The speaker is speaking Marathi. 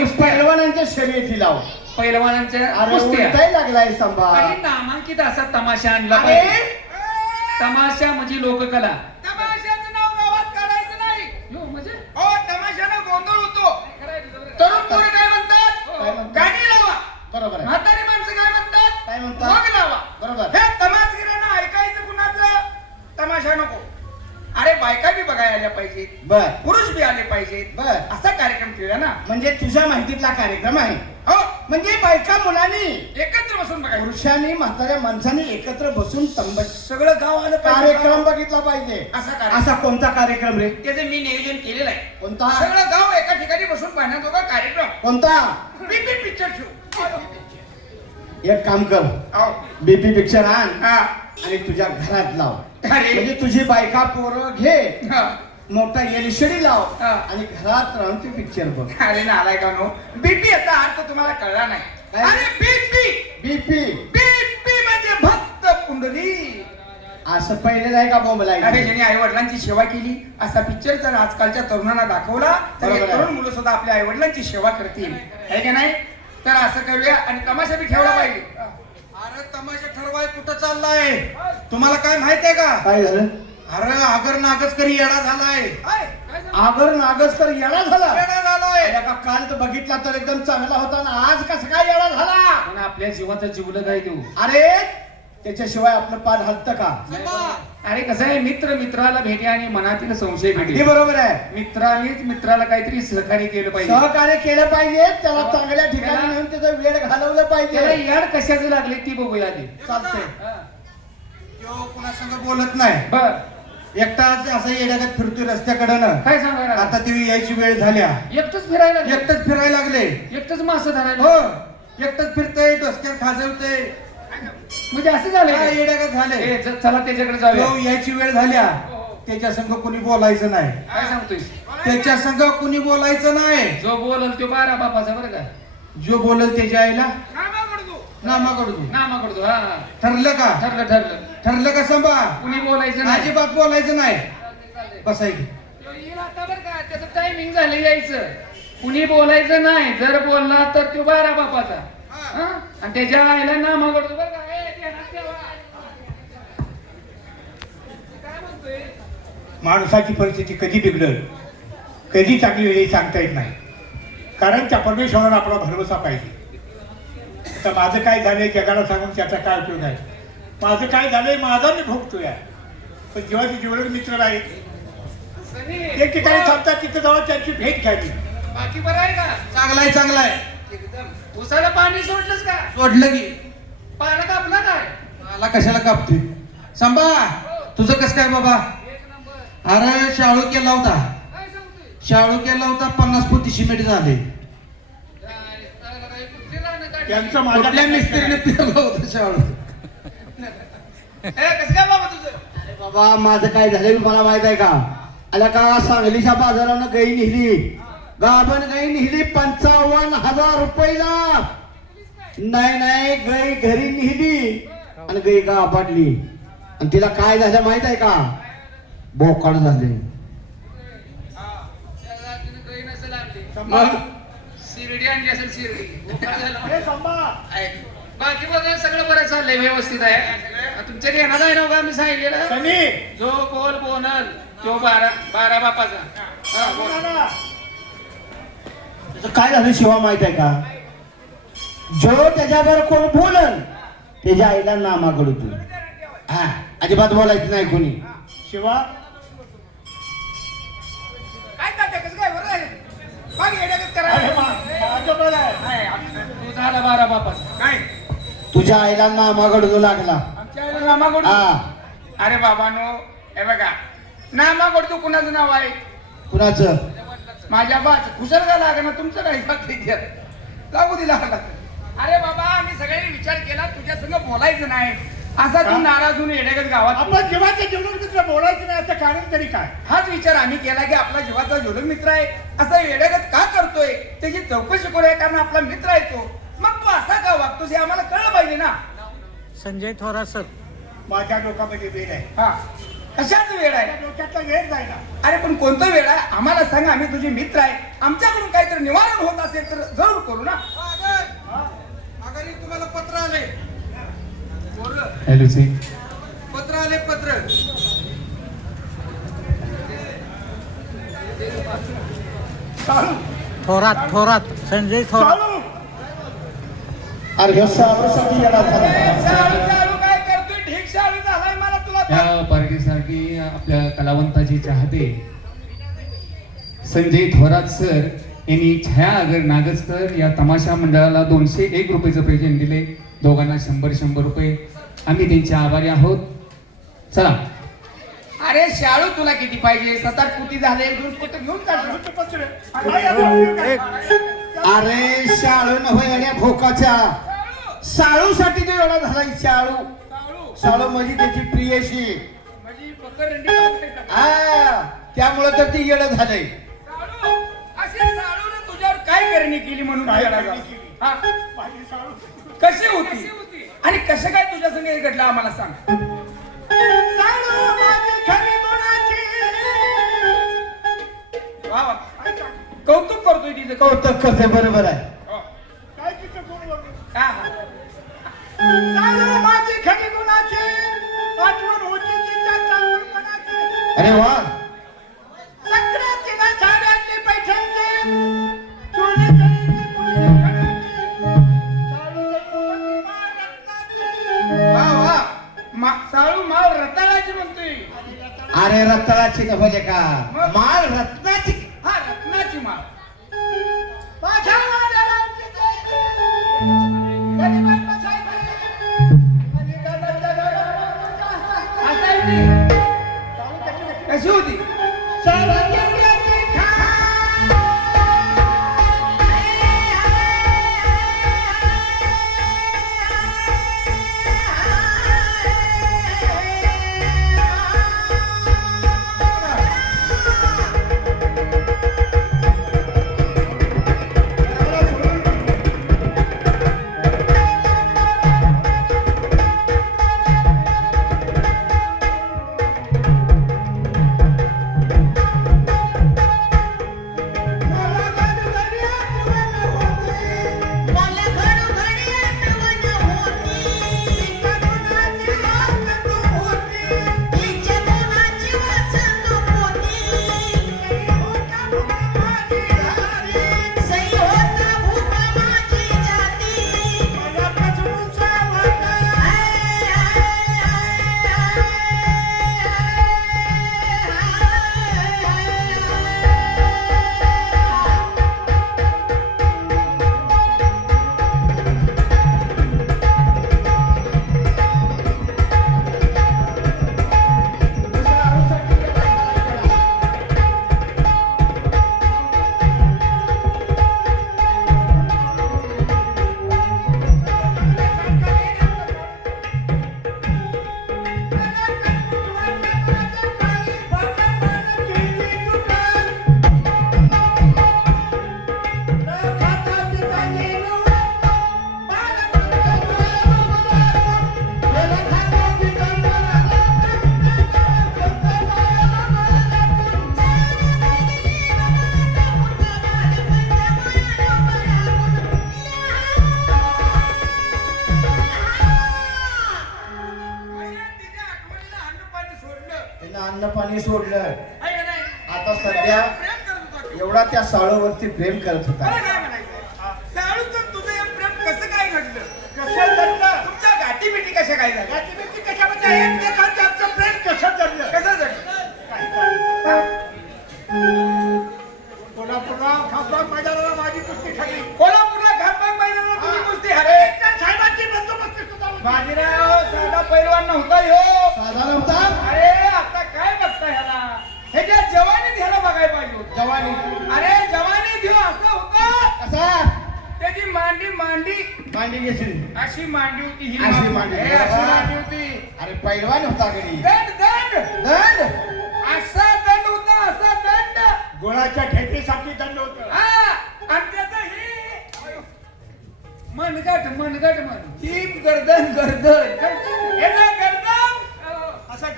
आणि कुस्त्या. पहिलवानांच्या शर्यती लाव. पैलवानांच्या अरे कुस्त्या. उलटाय लागलाय संभा आणि नामांकित असा तमाशा आणला अरे! तमाशा म्हणजे लोककला. तमाशाचं नाव गावात काढायचं नाही. यो, म्हणजे? हो तमाशानं गोंधळ होतो? तरुण पोरी काय म्हणतात? काय म्हणतात? गाणी लावा. बरोबर आहे. म्हातारी माणसं काय म्हणतात? काय म्हणतात? मग लावा. बरोबर. हे तमाशगिरांना ऐकायचं कुणाचं? तमाशा नको. अरे बायका बी बघायला आल्या पाहिजेत. बर. पुरुष बी आले पाहिजेत. बर. असा केला ना? म्हणजे तुझ्या माहितीतला कार्यक्रम आहे. हो म्हणजे बायका मुलांनी एकत्र बसून बघायचं. पुरुषांनी म्हाताऱ्या माणसांनी एकत्र बसून तंब सगळं गाव आलं कार्यक्रम बघितला पाहिजे. असा कार्यक्रम. असा कोणता कार्यक्रम रे? त्याचे मी नियोजन केलेलं आहे. कोणता? सगळं गाव एका ठिकाणी बसून पाहण्याजोगा कार्यक्रम. कोणता? बीपी पिक्चर ठेवू एक काम कर. अहो, बीपी पिक्चर आण हा. आणि तुझ्या घरात लाव. अरे. म्हणजे तुझी बायका पोरं घे. हा. मोठा एलईडी लाव. आणि घरात राहून ते पिक्चर बघ. अरे नालाय का नो? बीपी याचा अर्थ तुम्हाला कळला नाही? अरे बीपी बीपी बीपी म्हणजे भक्त कुंडली. असं पहिले नाही का बोंबला अरे ज्यांनी आई वडिलांची सेवा केली असा पिक्चर जर आजकालच्या तरुणांना दाखवला तर हे आहे. तरुण मुलं सुद्धा आपल्या आई वडिलांची सेवा करतील. आहे का नाही? तर असं करूया आणि तमाशा बी ठेवला पाहिजे. अरे तमाशा ठरवाय कुठं चाललाय? तुम्हाला काय माहीत आहे का? काय झालं? अरे आगर नागच करी येडा झालाय. झालं? आगर नागसकर झाला. येडा झालाय. का काल तर बघितला तर एकदम चांगला होता ना आज कसं काय येणार झाला? पण आपल्या जीवाचा जीवलं काय देऊ अरे त्याच्याशिवाय आपलं पान हलतं का? अरे कसं आहे मित्र मित्राला भेटे आणि मनातील संशय अगदी भेटे बरोबर आहे. मित्रानेच मित्राला काहीतरी सहकार्य केलं पाहिजे. सहकार्य केलं पाहिजे त्याला चांगल्या ठिकाणी नेऊन त्याचा वेळ घालवलं पाहिजे. याड कशाचं लागले ती बघूया आधी. चालतंय. हा. तो कुणा संग बोलत नाही. बर. एकटाच असं येड्यागत फिरतोय रस्त्याकडं काय सांगायला आता ती यायची वेळ झाल्या. एकटंच फिरायला. एकटच फिरायला लागले. एकटंच मासं धरायला हो एकटच फिरतय डोसक्यात खाजवतय. म्हणजे असं झालं काय का? येड्यागत झाले? चला त्याच्याकडे जाऊया. तो यायची वेळ झाल्या. त्याच्या संग कुणी बोलायचं नाही. काय सांगतोय? त्याच्या संग कुणी बोलायचं नाही. जो बोलल तो बारा बापाचा बरं का? जो बोलल त्याच्या आईला? नामाकडतो हा हा. ठरलं का? ठरलं ठरलं. ठरलं का संभा कुणी बोलायचं नाही. अजिबात बोलायचं नाही. बसायचं तो येईल आता बरं का त्याचं टायमिंग झालं यायचं. कुणी बोलायचं नाही जर बोलला तर तो बारा बापाचा. हा? आणि त्याच्या आईला नामाकडतो बरं का. ए, ध्यानात ठेवा. काय म्हणतोय? माणसाची परिस्थिती कधी बिघडल कधी चांगली वेळी सांगता येत नाही. कारण त्या परमेश्वरावर आपला भरवसा पाहिजे. आता माझं काय झालंय जगाला सांगून त्याचा काय उपयोग आहे? माझं काय झालंय माझा मी भोगतोय. पण जेव्हा ते जेवढे मित्र आहेत एक ठिकाणी थांबतात तिथं जाऊन त्यांची भेट घ्यावी. बाकी बरं आहे का? चांगलाय चांगलाय. एकदम. उसाला पाणी सोडलंस का? सोडलं की. पाला कापला काय? मला कशाला कापतोय संभा तुझं कस काय बाबा? एक नंबर. अरे शाळू केला होता. शाळू केला होता पन्नास पोती सिमेंट झाले? त्यांचं माझ्या मिस्त्रीने पेरलं होतं शाळू? कसं काय बाबा तुझं? अरे बाबा माझं काय झालं मला माहीत आहे का? आल्या का सांगलीच्या बाजारानं गाई निघली गाभण गाई निघली पंचावन्न हजार रुपयाला. नाही नाही गाई घरी निघली आणि गाई का पडली आणि तिला काय झालं माहीत आहे का? बोकाड झाले. शिर्डी आणली असेल शिर्डी. बाकी बघा सगळं बरं चाललंय व्यवस्थित आहे. तुमच्या ध्यानात आहे ना बघा मी सांगितलेलं. जो बोल बोनल तो बारा बारा बापाचा. हा, काय झालं शिवा माहीत आहे का? जो त्याच्यावर कोण बोलन त्याच्या आईला नामाकडू तू हा अजिबात बोलायचं नाही कोणी. शिवा! झाला बारा बापाचा. काय? तुझ्या आईला नामाकडू लागला. आमच्या आईला हा. अरे बाबानो हे बघा. नामाकडे तू कुणाचं नाव आहे? कुणाचं? माझ्या बाच कुशल का लाग ना तुमचं काही लागू दिला. अरे बाबा आम्ही सगळ्यांनी विचार केला तुझ्या संग बोलायचं नाही. असा तू? नाराज होऊन येण्यागत गावात आपण जेव्हाच्या जेवढून मित्र बोलायचं नाही याचं कारण तरी काय? हाच विचार आम्ही केला की आपला जीवाचा जोडून मित्र आहे. असा येण्यागत का करतोय? त्याची चौकशी करूया कारण आपला मित्र आहे तो. मग तू असा का वागतोस हे आम्हाला कळलं पाहिजे ना? संजय थोरात सर माझ्या डोकामध्ये वेळ आहे. हा. कशाच वेळ आहे? डोक्यातला वेळ जायला. अरे पण कोणतं वेळ आहे? आम्हाला सांग आम्ही तुझे मित्र आहे. आमच्याकडून काहीतरी निवारण होत असेल तर जरूर करू ना. तुम्हाला पत्र आले. हॅलो सी पत्र आले पत्र. चालू. थोरात थोरात. संजय थोरात. चालू. अरे ह्यो सावरसाठी येणार झाला. शाळू शाळू काय करतोय? ढीक शाळू झालाय मला तुला या पार्टीसाठी आपल्या कलावंताचे चाहते. संजय थोरात सर यांनी छाया अगर नागजकर या तमाशा मंडळाला दोनशे एक रुपयाचं प्रेझेंट दिले. दोघांना शंभर शंभर रुपये. आम्ही त्यांचे आभारी आहोत. चला. अरे शाळू तुला किती पाहिजे? सात आठ पुती झाले दोन घेऊन? अरे शाळू नव्हे भोकाच्या. साळूसाठी तो एवढा झाला की शाळू शाळू म्हणजे त्याची प्रियशी. म्हणजे? हा त्यामुळे तर ती येडं झालंय. तुझ्यावर काय करणी केली म्हणून साळू. कशी होती? आणि कसं काय तुझ्या संग घडलं आम्हाला सांग. साळू. कौतुक करतोय तिचं. कौतुक कौतुक करते बरोबर आहे काय तिचं गुण बघ. हा, हा. साळू माझी खरी गुणाची. आठवण होती तिच्या चांगुलपणाची. अरे वा पैठणची. चोरी खणाची. कुंभाची महारत्नाची. वा वा मा- साळू माळ रताळाची म्हणतोय अरे रत्नाची नव्हे का माळ रत्नाची गाठीभेटी कशामध्ये आहे? एकमेकांचं आमचं प्रेम कसं जडलं? कसं जडलं कोल्हापूरला खासबाग मैदानाला माझी कुस्ती ठरली. कोल्हापूरला मैदानावर तुम्ही कुस्ती हरे त्या साहेबांची बंदोबस्ती सुद्धा होती. बाजीराव साधा पैलवान नव्हता ह्यो साधा नव्हता अरे आता काय बघता ह्याला ह्याच्या जवानीत ह्याला बघायला पाहिजे होतं. जवानी अरे जवानीत ह्यो असं होतं कसा त्याची मांडी मांडी घेशील? अशी मांडी होती ही अशी मांडी. हे अशी मांडी होती. अरे पैलवान होता गडी दंड दंड. दंड? असा दंड होता असा दंड. गोळाच्या ठेपीसाठी दंड होतं. हा आणि त्याचं हे मनगट मनगट म्हण. ही गर्दन गर्दन. याचा गर्दन. असं